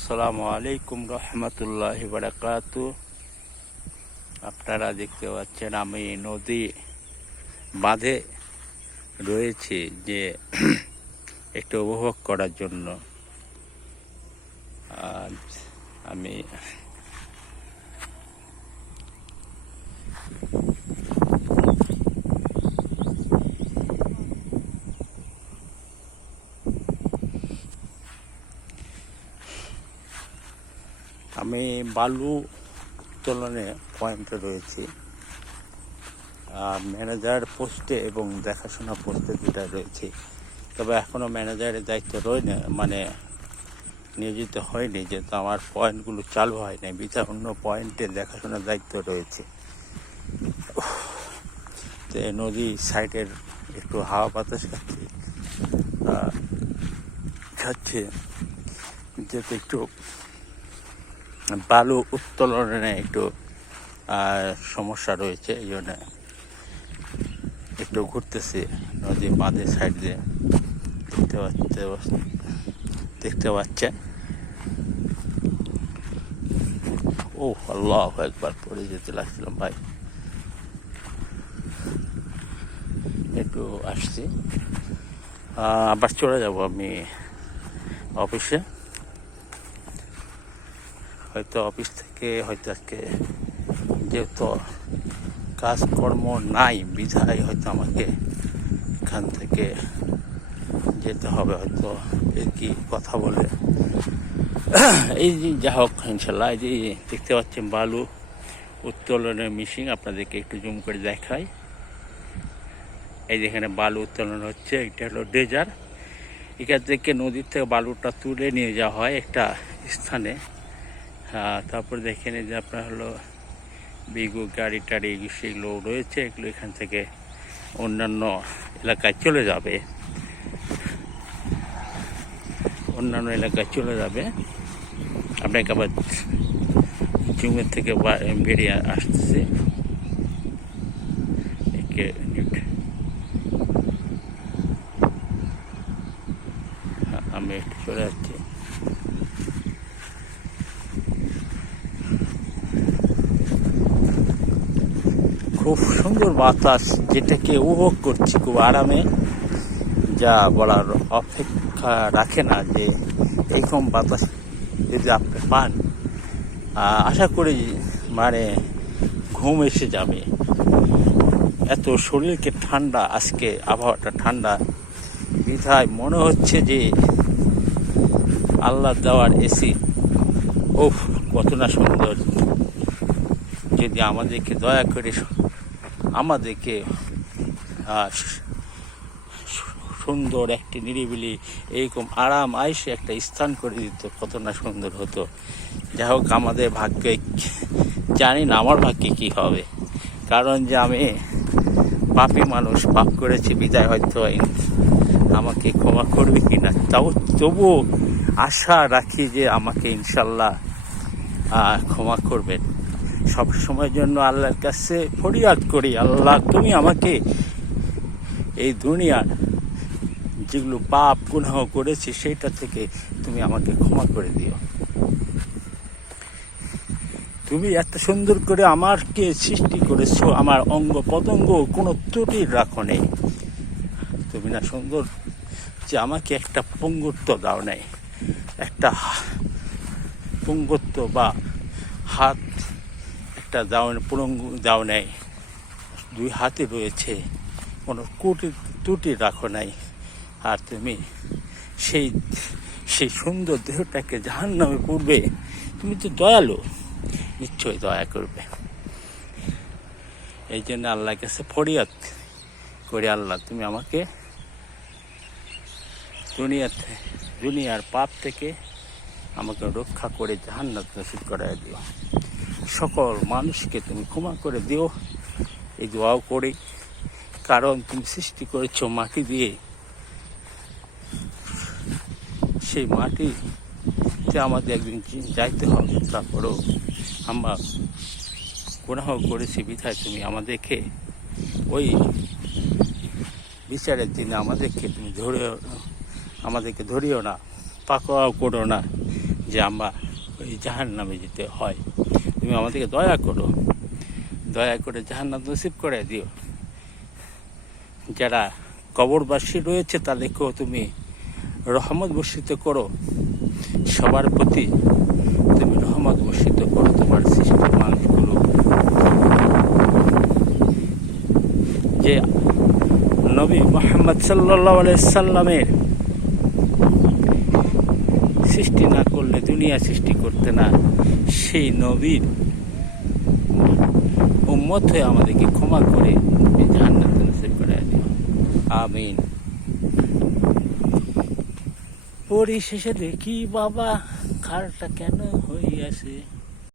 আসসালামু আলাইকুম রহমতুল্লাহ বারাকাত। আপনারা দেখতে পাচ্ছেন আমি নদী বাঁধে রয়েছে যে একটু উপভোগ করার জন্য। আর আমি আমি বালু উত্তোলনে পয়েন্টে রয়েছি। ম্যানেজার পোস্টে এবং দেখাশোনা পোস্টে দুটা রয়েছে। তবে এখনও ম্যানেজারের দায়িত্ব রয়ে না মানে নিয়োজিত হয়নি, যেহেতু আমার পয়েন্টগুলো চালু হয়নি বিচার অন্য পয়েন্টে দেখাশোনার দায়িত্ব রয়েছে। এই নদী সাইডের একটু হাওয়া বাতাস খাচ্ছি খাচ্ছে, যেহেতু একটু বালু উত্তোলনে একটু সমস্যা রয়েছে, এই জন্য একটু ঘুরতেছি, নদী বাঁধের সাইড দিয়ে। দেখতে পাচ্ছে দেখতে পাচ্ছে। ও আল্লাহ একবার পড়ে যেতে লাগছিলাম ভাই। একটু আসছি। আবার চলে যাব আমি অফিসে। হয়তো অফিস থেকে, হয়তো আজকে যেহেতু কাজকর্ম নাই, বিধায় হয়তো আমাকে এখান থেকে যেতে হবে হয়তো। কি কথা বলে? এই যে যা হোক, ইনশাল্লাহ, এই যে দেখতে পাচ্ছেন বালু উত্তোলনের মেশিন আপনাদেরকে একটু জুম করে দেখাই। এই যেখানে বালু উত্তোলন হচ্ছে, এটা হলো ডেজার। এখান থেকে নদীর থেকে বালুটা তুলে নিয়ে যাওয়া হয় একটা স্থানে। তারপর দেখেন যে আপনার হলো বিগু গাড়ি টাড়ি সেগুলো রয়েছে এগুলো এখান থেকে অন্যান্য এলাকায় চলে যাবে। অন্যান্য এলাকায় চলে যাবে। আপনাকে আবার জুমের থেকে বেরিয়ে আসতেছে। একে নিট হ্যাঁ, আমি একটু চলে যাচ্ছি খুব সুন্দর বাতাস যেটাকে উপভোগ করছি খুব আরামে, যা বলার অপেক্ষা রাখে না যে এইরকম বাতাস যদি আপনি পান। আশা করি মানে ঘুম এসে যাবে। এত শরীরকে ঠান্ডা, আজকে আবহাওয়াটা ঠান্ডা। বিধায় মনে হচ্ছে যে আল্লাহ দেওয়ার এসি ওফ কত না সুন্দর। যদি আমাদেরকে দয়া করে আমাদেরকে সুন্দর একটি নিরিবিলি এইরকম আরাম আইসে একটা স্থান করে দিত। কত না সুন্দর হতো। যাই হোক, আমাদের ভাগ্যে জানি না আমার ভাগ্যে কি হবে। কারণ যে আমি পাপি মানুষ, পাপ করেছি, বিদায় হয়তো আমাকে ক্ষমা করবে কি না তাও তবুও আশা রাখি যে আমাকে ইনশাল্লাহ ক্ষমা করবেন। সব সময়ের জন্য আল্লাহর কাছে ফরিয়াদ করি। আল্লাহ, তুমি আমাকে এই দুনিয়ার যেগুলো পাপ, গুনাহ করেছি, সেটা থেকে তুমি আমাকে ক্ষমা করে দিও। তুমি এত সুন্দর করে আমারকে সৃষ্টি করেছ, আমার অঙ্গ পতঙ্গ কোনো ত্রুটির রাখো নেই। তুমি না সুন্দর যে আমাকে একটা পঙ্গুত্ব দাও নাই, একটা পঙ্গুত্ব বা হাত একটা দাও পুরঙ্গ দাও নাই। দুই হাতে রয়েছে কোনো কুটি, ত্রুটি রাখো নাই। আর তুমি সেই সেই সুন্দর দেহটাকে জাহান নামে পূর্বে তুমি তো দয়ালু, নিশ্চয়ই দয়া করবে। এই জন্য আল্লাহর কাছে ফরিয়াদ করে আল্লাহ, তুমি আমাকে দুনিয়াতে, দুনিয়ার পাপ থেকে আমাকে রক্ষা করে জাহান্নাত নসিব দিও। সকল মানুষকে তুমি ক্ষমা করে দিও। এই দোয়াও করি, কারণ তুমি সৃষ্টি করেছ মাটি দিয়ে। সেই মাটিতে আমাদের একদিন যাইতে হবে, তারপরেও আমরা গুনাহ করেছি, বিধায় তুমি আমাদেরকে ওই বিচারের দিনে আমাদেরকে তুমি ধরে আমাদেরকে ধরিও না পাকাও করো না, যে আমরা ওই জাহান নামে যেতে হয়। তুমি আমাদেরকে দয়া করো। দয়া করে জাহান নাম নসিব করে দিও। যারা কবরবাসী রয়েছে, তাদেরকেও তুমি রহমত বর্ষিত করো। সবার প্রতি তুমি রহমত বর্ষিত করো, তোমার সৃষ্ট মানুষগুলো যে নবী মোহাম্মদ সাল্লাহ সাল্লামের সৃষ্টি না করলে, দুনিয়া সৃষ্টি করতে না, সেই নবীর উম্মত হয়ে আমাদেরকে ক্ষমা করে জাহান্নাত করে আমিন। পরিশেষে দেখি বাবা খালটা কেন হইয়াছে